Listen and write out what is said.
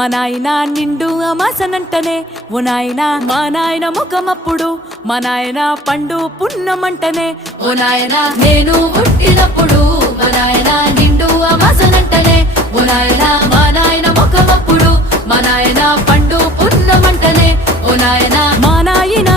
మా నాయన నిండు అమాసనంటనే ఓ నాయన మా నాయన ముఖమప్పుడు మా నాయన పండు పున్నమంటనే ఓ నాయన నేను పుట్టినప్పుడు మా నాయన నిండు అమాసనంటనే ఓ నాయన మా నాయన ముఖమప్పుడు మా నాయన పండు పున్నమంటనే ఓ నాయన మా నాయన